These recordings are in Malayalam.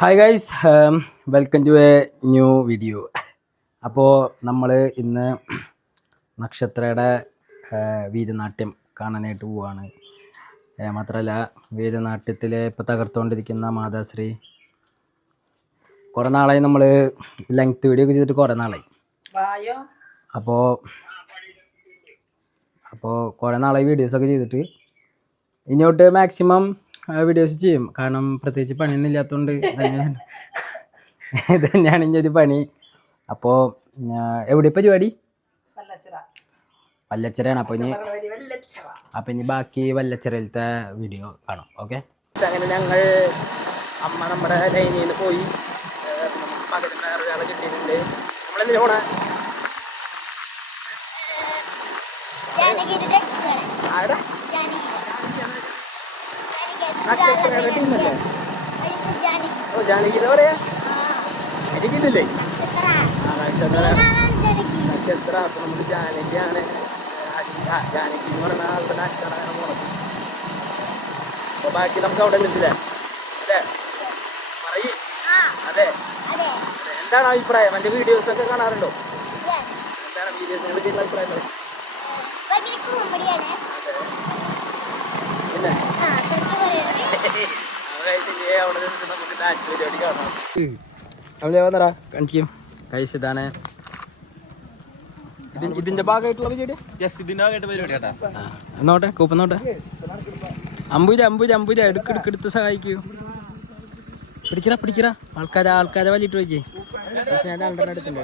Hi guys, welcome to a new video. അപ്പോൾ നമ്മൾ ഇന്ന് നക്ഷത്രയുടെ വീരനാട്യം കാണാനായിട്ട് പോവുകയാണ്. മാത്രമല്ല വീരനാട്യത്തിലെ ഇപ്പോൾ തകർത്തുകൊണ്ടിരിക്കുന്ന മാതാശ്രീ. കുറേ നാളായി നമ്മൾ ലെങ്ത് വീഡിയോ ഒക്കെ ചെയ്തിട്ട് കുറേ നാളായി. അപ്പോൾ കുറേ നാളായി വീഡിയോസൊക്കെ ചെയ്തിട്ട് ഇനിയോട്ട് മാക്സിമം വീഡിയോസ് ചെയ്യും. കാരണം പ്രത്യേകിച്ച് പണിയൊന്നും ഇല്ലാത്തതുകൊണ്ട് ഇത് തന്നെയാണ് ഇനിയൊരു പണി. അപ്പോൾ എവിടെ പരിപാടി? വല്ലച്ചിറയാണ്. അപ്പോൾ ഇനി ബാക്കി വല്ലച്ചിറയിലത്തെ വീഡിയോ കാണാം. ഓക്കെ. അങ്ങനെ ഞങ്ങൾ നമ്മുടെ ലൈനിൽ നിന്ന് പോയി. പകരം വേറെ ഒരാളെ കിട്ടിയിട്ടുണ്ട്. നമ്മളെന്തിനാ പോണേ? ആടെ ഓ ജാനകി എന്താ പറയാ? എനിക്കില്ലേ നക്ഷത്ര. അപ്പൊ നമുക്ക് ജാനകിയാണ്. ജാനകി എന്ന് പറയുന്ന ആളുടെ അക്ഷരമാണ് പോണത്. അപ്പൊ ബാക്കി നമുക്ക് അവിടെ നിന്നില്ലേ? അല്ലേ പറയ്. അതെ, എന്താണ് അഭിപ്രായം? എന്റെ വീഡിയോസ് ഒക്കെ കാണാറുണ്ടോ? എന്താണ് വീഡിയോസിനെ പറ്റിയുള്ള അഭിപ്രായങ്ങൾ? പിന്നെ അവിടെ നിന്നിട്ട് നമുക്ക് ഡാൻസ് പരിപാടി കാണാം. അവിടെ വന്നടാ കാണിക്കും. കൈസ് ഇതാണ് ഇതിന്റെ ഭാഗമായിട്ടുള്ള പരിപാടി. ഇതിന്റെ ഭാഗമായിട്ട് പരിപാടി കേട്ടാ. നോട്ടെ കൂപ്പന്നോട്ടെ. അമ്പൂജ എടുത്ത് സഹായിക്കൂ. പിടിക്കറ ആൾക്കാരെ വലിയിട്ട് നോക്കിയേ. അടുത്തുണ്ട്.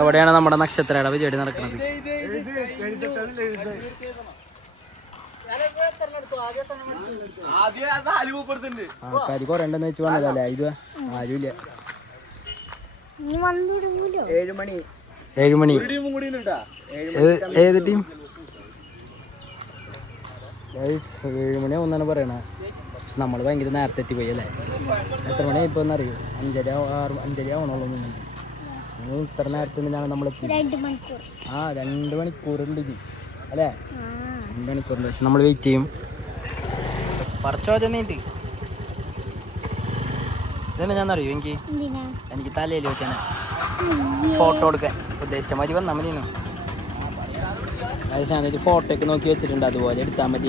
എവിടെയാണ് നമ്മുടെ നക്ഷത്രയുടെ പരിപാടി നടക്കുന്നത്? ആൾക്കാർ കുറെ ഉണ്ടെന്ന് വെച്ച് വന്നതല്ലേ? ഇത് ആരുമില്ല. 7 മണി. ഏത് ടീം? 7 മണിയാവുന്നാണ് പറയണ. പക്ഷെ നമ്മൾ ഭയങ്കര നേരത്തെ എത്തിപ്പോയി അല്ലേ? എത്ര മണിയായി ഇപ്പോൾ എന്നറിയോ? 5:30 ആവണുള്ളൂ. ഇത്ര നേരത്തെ തന്നെയാണ് നമ്മൾ എത്തി. 2 മണിക്കൂറുണ്ട് ഇത് അല്ലേ? 2 മണിക്കൂറുണ്ട്. പക്ഷെ നമ്മൾ വെയിറ്റ് ചെയ്യും. പറച്ചോ ചെന്നിട്ട് ഇതന്നെ ഞാൻ അറിയോ? എനിക്ക് തലയിൽ വെക്കാൻ ഫോട്ടോ എടുക്കാൻ ഉദ്ദേശിച്ച മതി വന്നാൽ മതിയോ? അത് ഞാനൊരു ഫോട്ടോ ഒക്കെ നോക്കി വെച്ചിട്ടുണ്ട്. അതുപോലെ എടുത്താൽ മതി.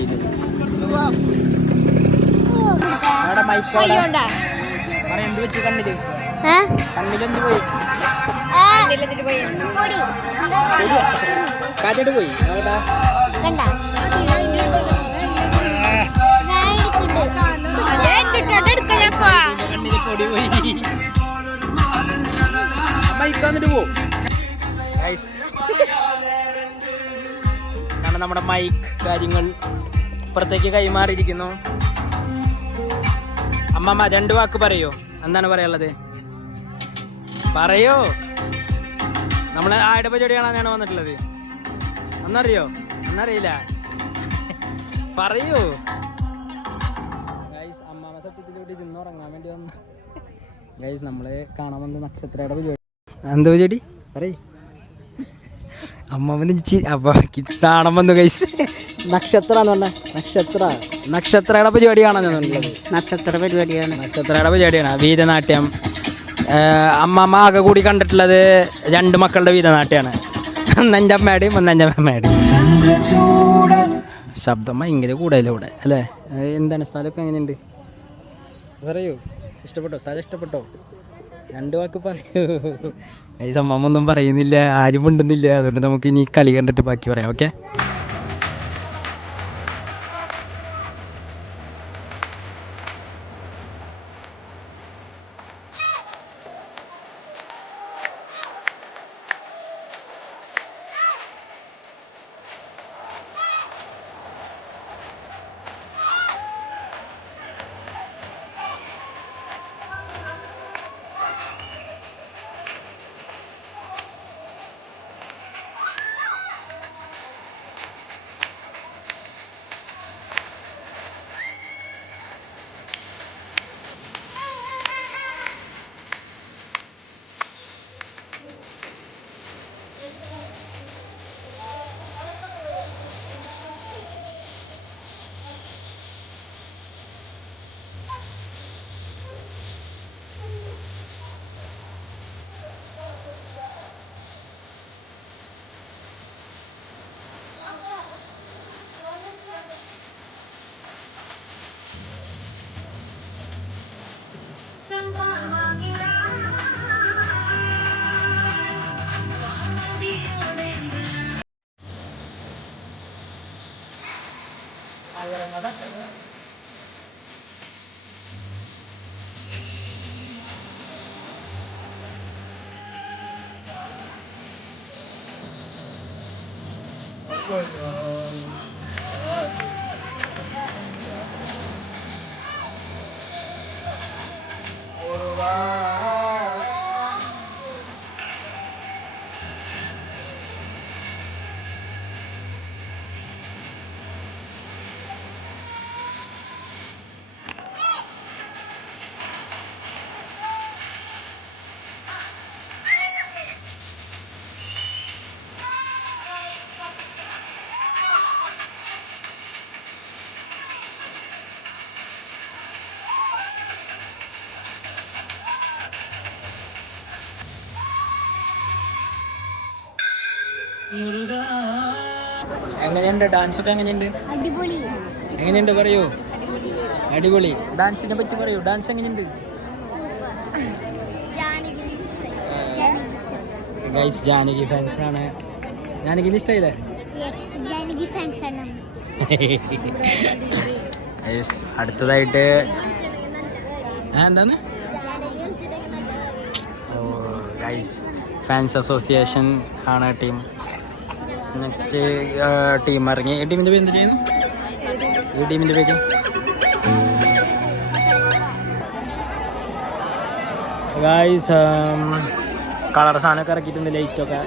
എന്ത് വെച്ച് കണ്ണിലെന്ത് പോയി? കാറ്റിട്ട് പോയി. കണ്ണില് പൊടി പോയി. ബൈക്ക് വന്നിട്ട് പോവും. നമ്മുടെ മൈക്ക് കാര്യങ്ങൾ ഇപ്പുറത്തേക്ക് കൈമാറിയിരിക്കുന്നു. അമ്മമ്മ 2 വാക്ക് പറയോ? എന്താണ് പറയാനുള്ളത്? പറയോ. നമ്മളെ ആയുടെ പരിപാടി കാണാനാണ് വന്നിട്ടുള്ളത്. ഒന്നറിയോ? ഒന്നറിയില്ല. പറയൂ. ഗൈസ്, അമ്മാമ സത്യത്തിലൂടെ ഇരുന്ന് ഉറങ്ങാൻ വേണ്ടി വന്നു. ഗൈസ്, നമ്മള് കാണാൻ വന്ന നക്ഷത്രയുടെ പരിപാടി. എന്താ പരിപാടി പറയ്. അമ്മാമന് കാണാൻ വന്നു. ഗൈസ്, നക്ഷത്ര എന്ന് പറഞ്ഞ നക്ഷത്രയുടെ പരിപാടി കാണാൻ വന്നിട്ടുള്ളത്. നക്ഷത്രയുടെ പരിപാടിയാണ് വീരനാട്യം. അമ്മമ്മ ആകെ കൂടി കണ്ടിട്ടുള്ളത് 2 മക്കളുടെ വീരനാട്യമാണ്. ഒന്നെൻ്റെ അമ്മയുടെയും ഒന്നെൻ്റെ അമ്മയുടെയും. ശബ്ദം ഭയങ്കര കൂടുതലും ഇവിടെ അല്ലേ? എന്താണ് സ്ഥലമൊക്കെ എങ്ങനെയുണ്ട് പറയൂ. ഇഷ്ടപ്പെട്ടോ? സ്ഥലം ഇഷ്ടപ്പെട്ടോ? 2 വാക്ക് പറയൂ. ഈ സംഭവം ഒന്നും പറയുന്നില്ല, ആരും മിണ്ടുന്നില്ല. അതുകൊണ്ട് നമുക്ക് ഇനി കളി കണ്ടിട്ട് ബാക്കി പറയാം. ഓക്കെ. എങ്ങനെയുണ്ട് ഡാൻസ് ഒക്കെ? എങ്ങനെയുണ്ട്? എങ്ങനെയുണ്ട് പറയൂ. അടിപൊളി. ഡാൻസിനെ പറ്റി പറയൂ. ഡാൻസ് എങ്ങനെയുണ്ട്? ഗൈസ് ജാനകി ഫാൻസ് ആണ്. ജാനകിന് ഇഷ്ടമായില്ലേ? യെസ്. അടുത്തതായിട്ട് എന്താണ്? ഓ ഗൈസ് ഫാൻസ് അസോസിയേഷൻ ആണ് ടീം. നെക്സ്റ്റ് ടീം ഇറങ്ങി. ഈ ടീമിൻ്റെ പേര് എന്ത് ചെയ്യുന്നു? ഈ ടീമിൻ്റെ പേര് ഗൈസ് കളർ സാധനമൊക്കെ ഇറക്കിയിട്ടുണ്ട്. ലൈറ്റൊക്കെ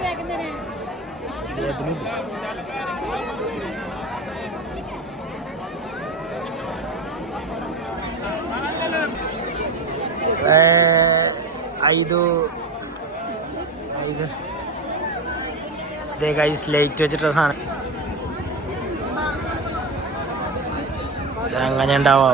ഗൈസ് ലൈറ്റ് വെച്ചിട്ടുള്ള സാധനം എങ്ങനെ ഉണ്ടാവോ?